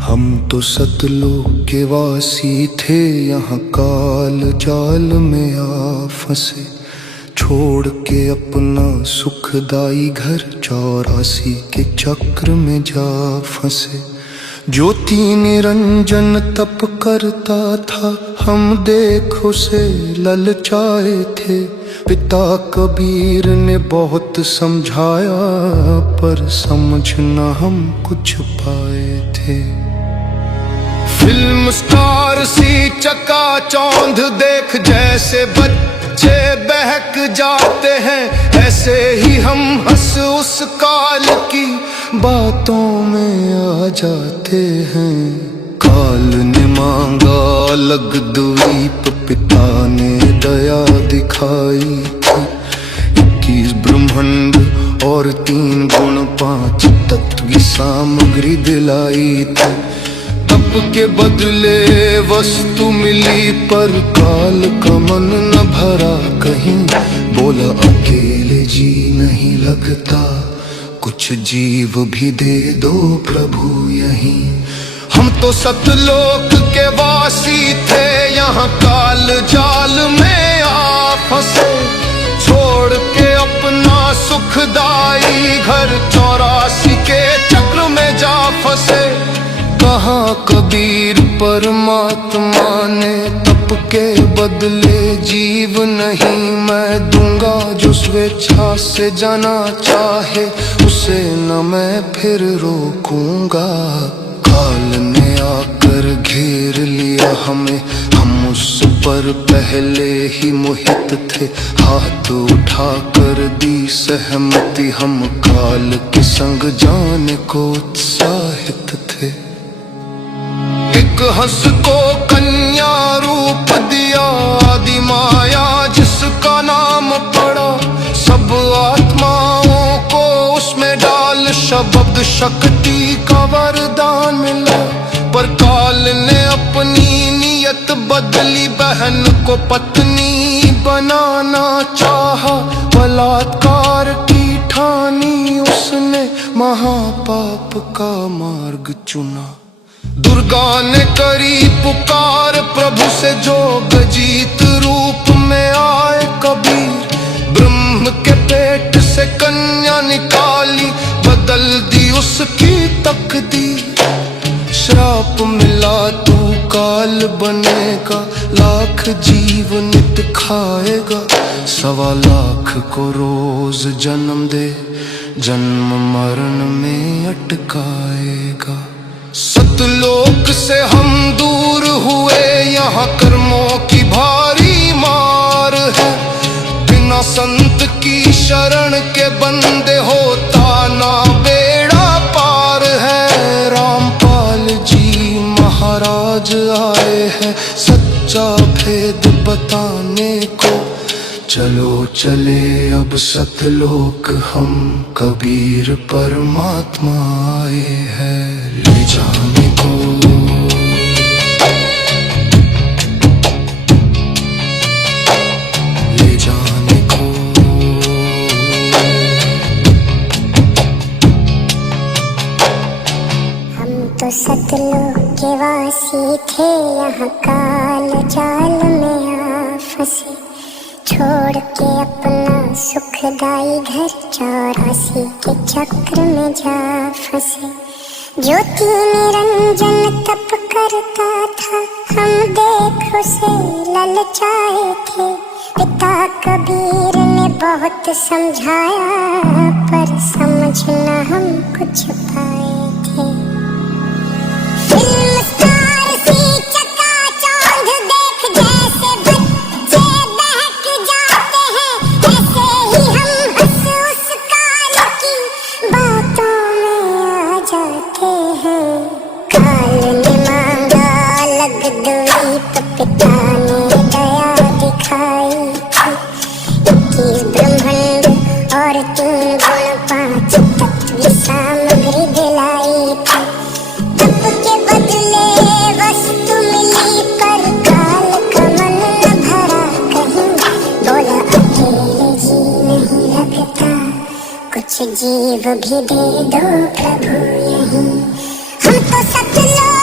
हम तो सतलोक के वासी थे, यहाँ काल जाल में आ फंसे। छोड़ के अपना सुखदाई घर 84 के चक्र में जा फंसे। ज्योति निरंजन तप करता था, हम देख उसे ललचाए थे। पिता कबीर ने बहुत समझाया, पर समझ न हम कुछ पाए थे। फिल्म स्टार सी चकाचौंध देख जैसे बच्चे बहक जाते हैं, ऐसे ही हम हंस उस काल की बातों में आ जाते हैं। काल ने मांगा अलग द्वीप, पिता ने दया दिखाई थी। 21 ब्रह्मांड और 3 गुण 5 तत्व की सामग्री दिलाई थी। तप के बदले वस्तु मिली, पर काल का मन न भरा कहीं। बोला अकेले जी नहीं लगता, कुछ जीव भी दे दो प्रभु यहीं। हम तो सतलोक के वासी थे, यहाँ काल जाल में आ फंसे। छोड़ के अपना सुखदाई घर 84 के चक्र में जा फंसे। कहा कबीर परमात्मा ने, तप के बदले जीव नहीं मैं दूंगा। जो स्वेच्छा से जाना चाहे, उसे न मैं फिर रोकूंगा। काल ने आकर घेर लिया हमें, हम उस पर पहले ही मोहित थे। हाथ उठा कर दी सहमति, हम काल के संग जाने को उत्साहित थे। एक हंस को कन्या रूप दिया, आदि माया जिसका नाम पड़ा। सब आत्माओं को उसमें डाल, शब्द शक्ति का वरदान मिला। पर काल ने अपनी नियत बदली, बहन को पत्नी बनाना चाहा। बलात्कार की ठानी उसने, महापाप का मार्ग चुना। दुर्गा ने करी पुकार प्रभु से, जोग जीत रूप में आए कबीर। ब्रह्म के पेट से कन्या निकाली, बदल दी उसकी तकदीर। श्राप मिला तू काल बनेगा, लाख जीव नित खाएगा। 1.25 लाख को रोज जन्म दे, जन्म मरण में अटकाएगा। सतलोक से हम दूर हुए, यहाँ कर्मों की भारी मार है। बिना संत की शरण के बंदे होता ना बेड़ा पार है। रामपाल जी महाराज आए हैं, सच्चा भेद बताने को। चलो चले अब सतलोक हम, कबीर परमात्मा आए हैं ले जाने को। ले जाने को। हम तो सतलोक के वासी थे, यहाँ काल जाल में आ फंसे। छोड़ के अपना सुखदाई घर 84 के चक्र में जा फंसे। ज्योति निरंजन तप करता था, हम देख उसे ललचाए थे। पिता कबीर ने बहुत समझाया, पर समझ न हम कुछ पाए थे। फिल्म स्टार सी चकाचौंध देख जैसे बच्चे बहक जाते हैं, ऐसे ही हम हंस उस काल की बातों में आ जाते हैं। काल ने मांगा अलग द्वीप, पिता ने दया दिखाई थी। 21 ब्रह्मांड और 3 गुण 5 तत्व की सामग्री दिलाई थी। तप के बदले वस्तु मिली, पर काल का मन न भरा कहीं। बोला अकेले जी नहीं लगता, कुछ जीव भी दे दो प्रभु यहीं। हम तो सतलोक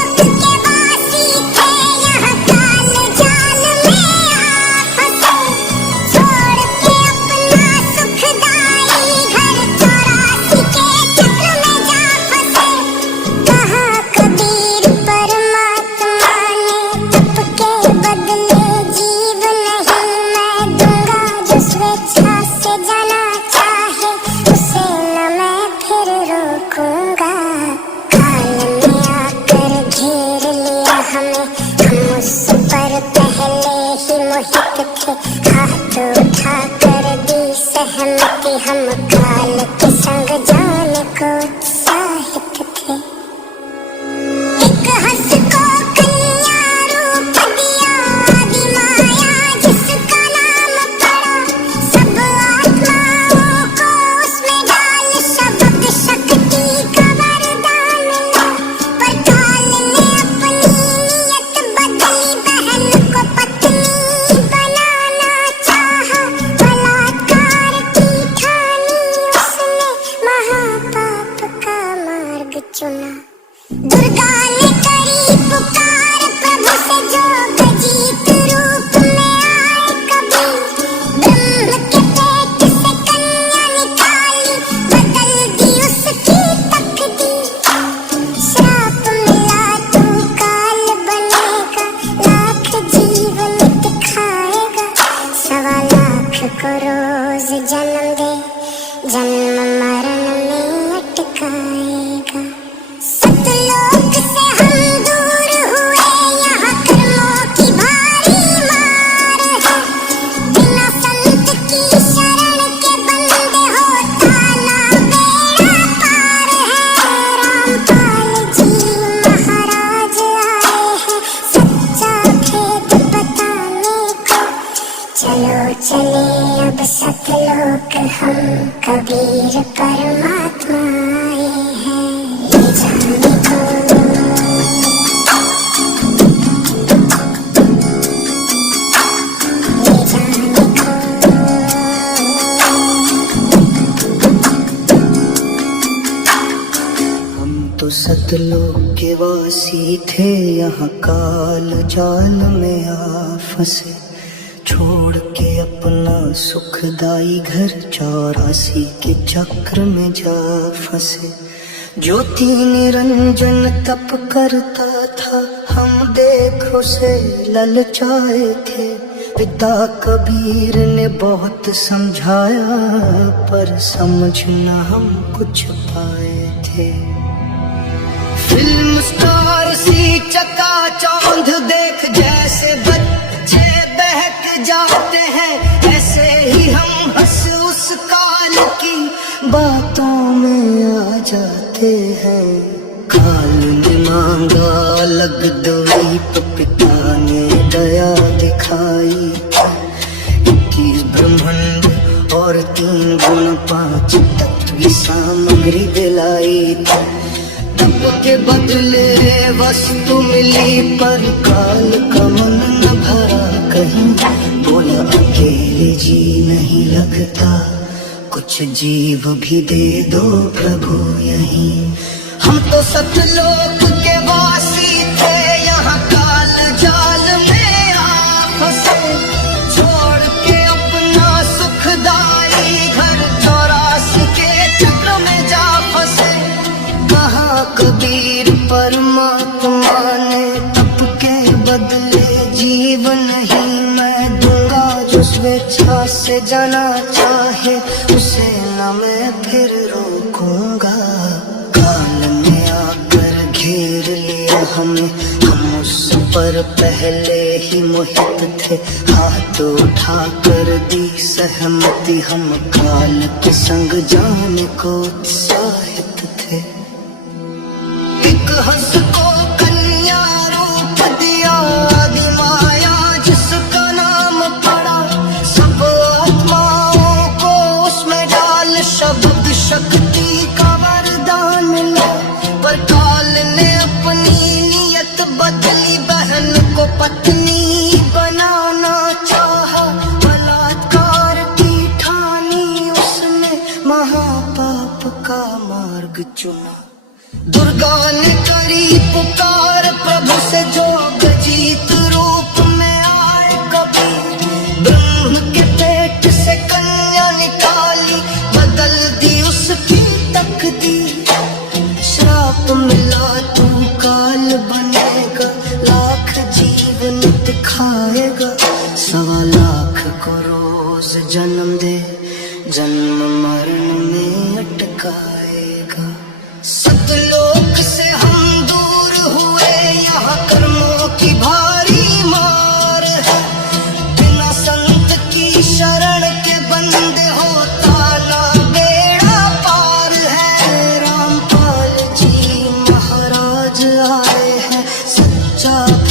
हम काल के संग जाने को उत्साहित थे। एक हंस को कन्या रूप दिया आदि माया जिसका नाम पड़ा, सब आत्माओं को उसमें डाल शब्द शक्ति का वरदान मिला। पर काल ने अपनी नियत बदली, बहन को पत्नी बनाना चाहा। बलात्कार की ठानी उसने, महापाप का मार्ग चुना। दुर्गा ने करी पुकार प्रभु से, जो गजीत रूप में आए कभी। ब्रह्म के पेट से कन्या निकाली, बदल दी उसकी तकदीर। श्राप मिला तू काल बनेगा, लाख जीवन दिखाएगा। 1.25 लाख को रोज जन्म दे, जन्म मरण में अटकाएगा। सतलोक से हम दूर हुए, यहाँ कर्मों की भारी मार है। बिना संत की शरण के बंदे होता ना बेड़ा पार है। रामपाल जी महाराज आए हैं, सच्चा भेद बताने को। चलो चले अब सतलोक हम, कबीर परमात्मा आए हैं ले जाने को। ले जाने को। हम तो सतलोक के वासी थे, यहाँ काल जाल में आ फंसे। छोड़ के अपना सुखदाई घर, 84 के चक्र में जा फंसे। ज्योति निरंजन तप करता था, हम देख उसे ललचाए थे। पिता कबीर ने बहुत समझाया, पर समझ न हम कुछ पाए थे। फिल्म स्टार सी चकाचौंध देख जैसे बच्चे बहक जाते हैं, ऐसे ही हम हंस उस काल की बातों में आ जाते हैं। काल ने मांगा अलग द्वीप, पिता ने दया दिखाई। 21 ब्रह्मांड और 3 गुण 5 तत्व सामग्री दिलाई। तप के बदले वस्तु मिली, पर काल का मन न भरा कहीं। बोला अकेले जी नहीं लगता, कुछ जीव भी दे दो प्रभु यहीं। हम तो सतलोक के वासी थे, यहाँ काल जाल में आ फंसे। छोड़ के अपना सुखदाई घर, 84 के चक्र में जा फंसे। कहा कबीर परमात्मा ने, तप के बदले जीवन ही मैं दूंगा। जो स्वेच्छा से जाना चाहे, उसे न मैं फिर रोकूंगा। काल ने आकर घेर लिया हमें, हम उस पर पहले ही मोहित थे। हाथ उठा कर दी सहमति, हम काल के संग जाने को उत्साहित थे। एक हंस को कन्या रूप दिया आदि माया जिसका नाम पड़ा, सब आत्माओं को उसमें डाल शब्द शक्ति का वरदान मिला। पर काल ने अपनी नियत बदली, बहन को पत्नी बनाना चाहा। बलात्कार की ठानी उसने, महापाप का मार्ग चुना। दुर्गा ने करी पुकार प्रभु से, जो गजीत रूप में आए कभी। ब्रह्म के पेट से कन्या निकाली, बदल दी उसकी तकदीर। श्राप मिला तू काल बनेगा, लाख जीवन दिखाएगा। 1.25 लाख को रोज जन्म दे, जन्म मरण में अटकाएगा। सतलोक से हम दूर हुए, यहाँ कर्म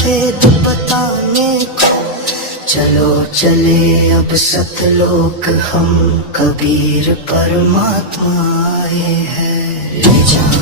भेद बताने को। चलो चले अब सतलोक हम, कबीर परमात्मा आए हैं ले जा।